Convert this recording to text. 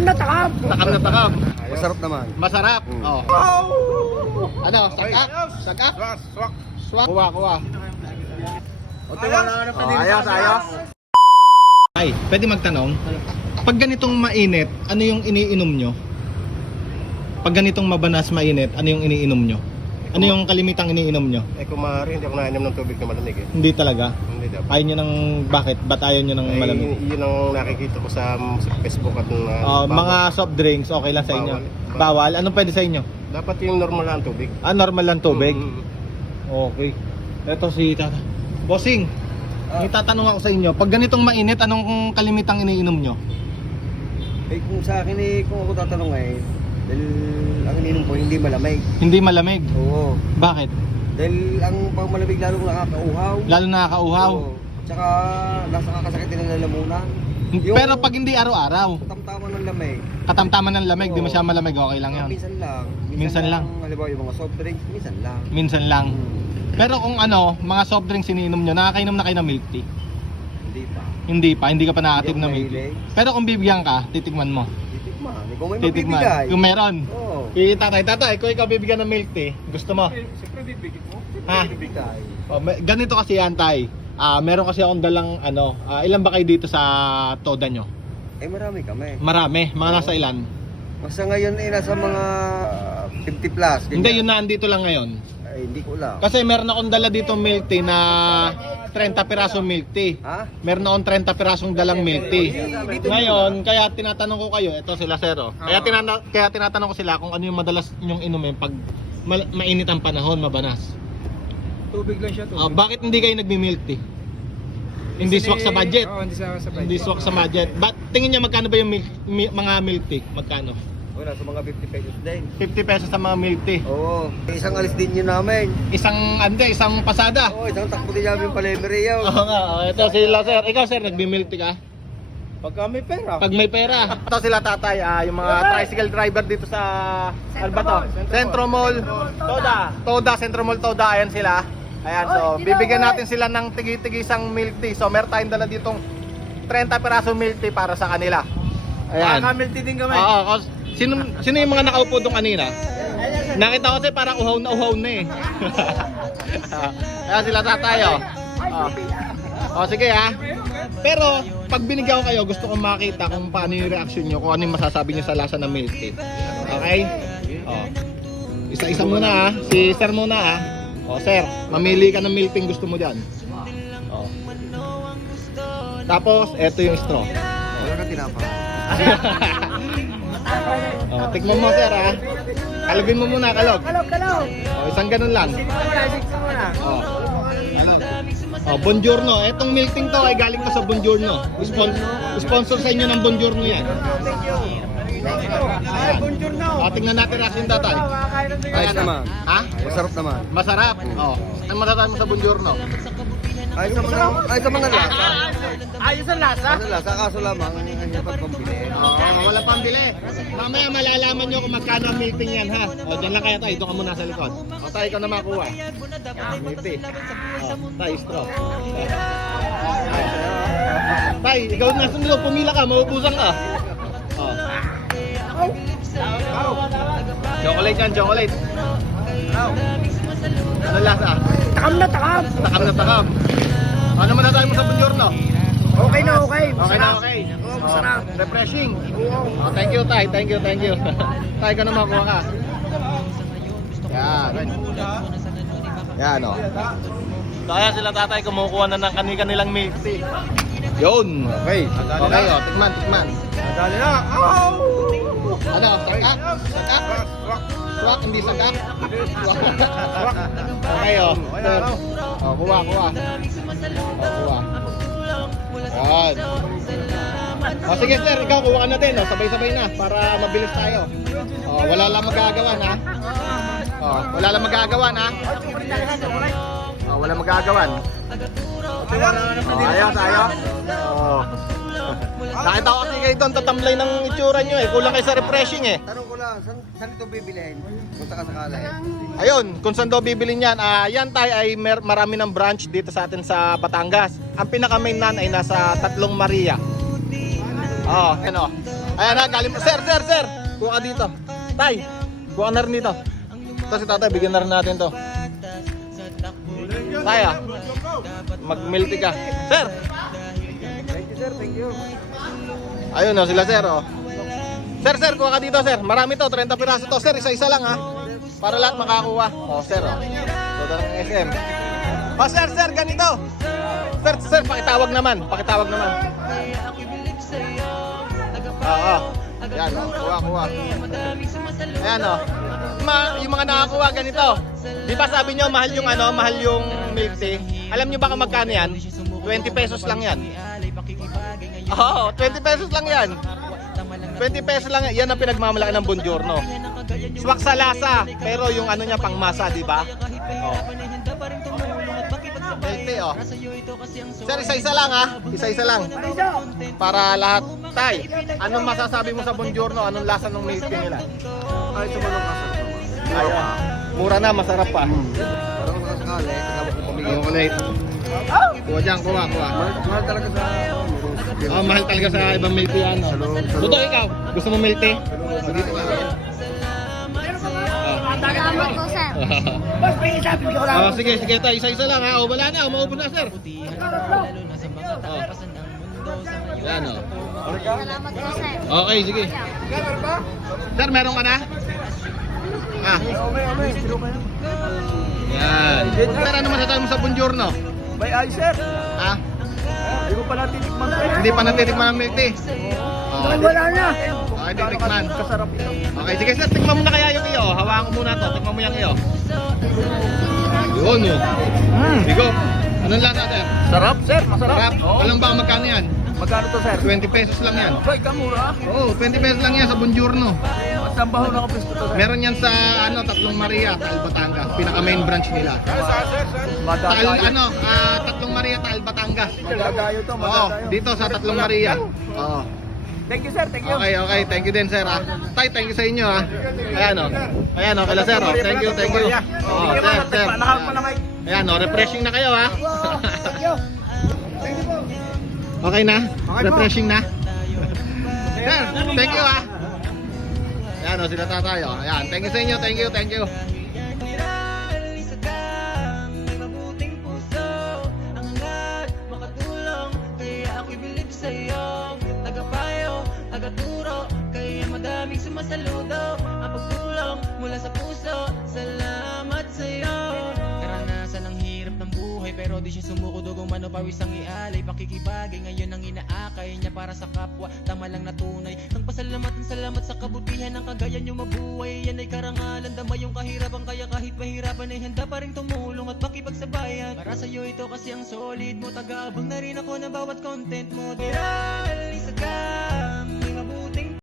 Takam na takam. Takam na takam. Masarap naman. Masarap. Oh. Ano? Sagak? Sagak? Swak. Swak? Kuha. O, tiwala ka na pa din. Ayos. Ay, pwede magtanong? Pag ganitong mainit, ano yung iniinom nyo? Pag ganitong mabanas mainit, ano yung iniinom nyo? Ano yung kalimitang iniinom nyo? Kung maaari, hindi ako nainom ng tubig na malamig eh. Hindi talaga? Hindi dapat. Ayaw nyo ng, bakit? Ba't ayaw nyo ng malamig? Yun ang nakikita ko sa Facebook at Mga soft drinks, okay lang sa inyo? Bawal? Anong pwede sa inyo? dapat yung normal lang tubig. Normal lang tubig? Mm. Okay. Ito si Tata. Bossing, may tatanong ako sa inyo. Pag ganitong mainit, anong kalimitang iniinom nyo? Kung sa akin kung ako tatanong dahil ang ininom ko hindi malamig. Hindi malamig? Oo. Bakit? Dahil ang pag malamig lalong nakakauhaw. Lalo nakakauhaw? Oo. Tsaka nasa kakasakit din ng lalamunan. Pero pag hindi araw-araw, Katamtaman ng lamig. katamtaman ng lamig, di Oo. masyadong malamig, okay lang yun. Minsan lang. Minsan lang. Halimbawa yung mga soft drinks, minsan lang. Minsan lang. Pero kung mga soft drinks iniinom nyo, nakakainom na kayo ng milk tea? Hindi pa. Hindi ka pa nakatikim Hindi ng ako milk tea. mahilig. Pero kung bibigyan ka, titikman mo. Titikman. Kung may Titikman. magbibigay. Kung meron. Oo. Tatay, kung ikaw bibigyan ng milk tea, gusto mo? Siyempre bibigyan mo. Ha? Bibigay. Ganito kasi yan, tay. Meron kasi akong dalang ilan ba kayo dito sa Toda nyo? Marami kami. Marami, mga nasa ilan? Basta ngayon nasa mga 50 plus. ganyan. Hindi, yun na andito lang ngayon. Hindi ko lang. Kasi meron akong dala dito milk tea na 30 pirasong milk tea. Ha? Meron akong 30 pirasong dalang milk tea. Ngayon, kaya tinatanong ko kayo, ito sila Sero. Kaya tinatanong ko sila kung ano yung madalas nyong inumin pag mainit ang panahon, mabanas. Tubig lang siya, Bakit hindi kayo nagmi-milk tea? Hindi swak sa budget. Oo, hindi sa budget. Hindi swak sa budget. Tingin niya magkano ba yung mga milk tea? Magkano? Wala, sa mga 50 pesos din. 50 pesos sa mga milk tea. Oo. Isang alis din yun namin. Isang pasada. Oo, isang takbo din namin Palemery yun. Oo nga, ito sila sir. Ikaw sir, nagbi-milk tea ka? Pagka may pera. Pag may pera. Ito sila tatay, yung mga tricycle driver dito sa ano ba to? Centro Mall Toda, Centro Mall Toda, ayan sila. Ayan, so bibigyan natin sila ng tigi-tigisang milk tea. So meron tayong dala ditong 30 piraso milk tea para sa kanila. Ayan. Milk tea din kami. Oo, sino yung mga nakaupo doon kanina? Nakita ko kasi parang uhaw na eh. Ayan sila tatay, sige ha. Pero pag binigyan ko kayo, gusto kong makita kung paano yung reaction nyo, kung ano yung masasabi nyo sa lasa ng milk tea. Okay? Isa-isa muna ha. Si sir muna ha. Sir, mamili ka ng milk tea gusto mo dyan. Tapos, eto yung straw. Wala ka tinapa. Tikman mo sir ha. Kalagin mo muna, kalog. Kalog. Isang ganun lang. Buongiorno. Etong milk tea to ay galing pa sa Buongiorno. Sponsor sa inyo ng Buongiorno yan. Tingnan natin reaction tatay. Ayos naman. Ha? Masarap naman. Masarap. Ang masasabi mo sa Buongiorno? Ayos naman ang lasa. Ayos ang lasa. Ayos ang lasa, kaso lamang ang hirap pambili. Wala pang bili. Mamaya malalaman nyo kung magkano ang milk tea yan ha. Diyan lang kaya tayo. Doon ka muna sa likod. Tayo, ikaw na makuha. Milk tea. Tayo, straw. Tay, ikaw na sunod. Pumila ka. Maubusan ka. Chocolate yan, chocolate. Ano lasa? Takam na takam. Takam na takam. Ano masasabi mo sa Buongiorno? Okay na okay. Okay na, okay. Masarap. Refreshing. Thank you, Tay. Thank you. Tay, ka na makuha ka. Yan. Yan, Kaya sila tatay kumukuha na ng kanilang milk tea. Yun. Okay. Okay, tikman. Dali na. Ano, sagak? Swak, hindi sagak? Swak. Okay, kuha. Kuha. Yan. Sige sir, ikaw kuha ka na din. Sabay-sabay na para mabilis tayo. Wala lang magagawa na. Wala lang magagawa na. Wala magagawan. Ayos. Nakita ko kasi kayo doon tatamlay ng itsura nyo eh. Kulang kayo sa refreshing eh. Tanong ko lang, saan ito bibilhin? Kung sakasakala Ayun, kung saan daw bibilin yan. Yan tayo ay marami ng branch dito sa atin sa Batangas. Ang pinaka-main nan ay nasa Tatlong Maria. Ayan na, galing. Sir. Kuha ka dito. Tay, kuha ka na rin dito. Ito si tatay, bigyan na rin natin to. Tay mag-milk tea ka. Sir! Thank you, sir. Thank you. Ayun o, sila sir o. Sir, kuha ka dito sir. Marami to, 30 piraso to. Sir, isa-isa lang ha. Para lahat makakuha. O, sir o. Toda ng SM. O, sir, ganito. Sir, pakitawag naman. Oo. Yan o, kuha. Ayan o. Yung mga nakakuha ganito. Di ba sabi nyo mahal yung milk tea? Alam nyo ba kung magkano yan? 20 pesos lang yan. Oo, 20 pesos lang yan. 20 pesos lang yan ang pinagmamalaki ng Buongiorno. Swak sa lasa, pero yung ano niya pang masa, di ba? Oh. Milk tea, oh. Sir, isa-isa lang ha. Isa-isa lang. Para lahat. Tay, anong masasabi mo sa Buongiorno? Anong lasa ng milk tea nila? Ay, sumanong ka, sir. Ayun. Mura na, masarap pa. Parang makasakali, kasama ko pamigay. Ayun, ulit. Kuha dyan, kuha. Mahal talaga sa... Oh, mahal talaga sa ibang milk tea ano. Buto, ikaw, gusto mo milk tea? Oh, dito ka. Salamat po, sir. Boss, may isabi ko lang. Oh, sige, tayo, isa-isa lang ha. Oh, wala na, maubos na sir. Oh. Yan oh. Salamat po, sir. Okay, sige. Sir, meron ka na? Yan. Sir, ano masasabi mo sa Buongiorno? May ay, sir. Ha? Hindi ko pala titikman to. Hindi pa natitikman ang milk tea? Oh, Wala na. okay, titikman. Kasarap ito. Okay, sige sir, tikman mo na kaya yung iyo. Hawakan ko muna to, tikman mo yung iyo. Yun oh. Bigo. Anong lasa sir? Sarap, sir. Masarap. Sarap. Alam ba kung magkano yan? Magkano to, sir? 20 pesos lang yan. Ay, kamura. Oo, 20 pesos lang yan sa Buongiorno. Saan ba ho nakapisto to, sir? Meron yan sa Tatlong Maria, Taal Batangas. Pinaka main branch nila. Tatlong Maria, Taal Batangas. Madagayo to, Oo, madagayo. dito sa Tatlong Maria. Oo. Thank you, sir. Thank you. Okay. Thank you din sir ha. Tay, thank you sa inyo ha. Ayan o. Ayan o, kala sir o. Thank you. Oo, sir. Ayan o, refreshing na kayo ha. Okay na? Refreshing na? Sir, thank you ha. Ayan o, sila tatayo. Ayan, thank you sa inyo. Thank you. Sumasaludo ang pagtulong mula sa puso. Salamat sa'yo. Naranasan ang hirap ng buhay, pero di siya sumuko, dugong mano pawis ang ialay. Pakikibagay ngayon ang inaakay niya para sa kapwa. Tama lang na tunay ng pasalamatan, salamat sa kabutihan ng kagaya niyo mabuhay. Yan ay karangalan, dama yung kahirapan, kaya kahit mahirapan ay handa pa rin tumulong at makipagsabayan. Para sa'yo ito kasi ang solid mo, tagaabang na rin ako ng bawat content mo. Viral, isa ka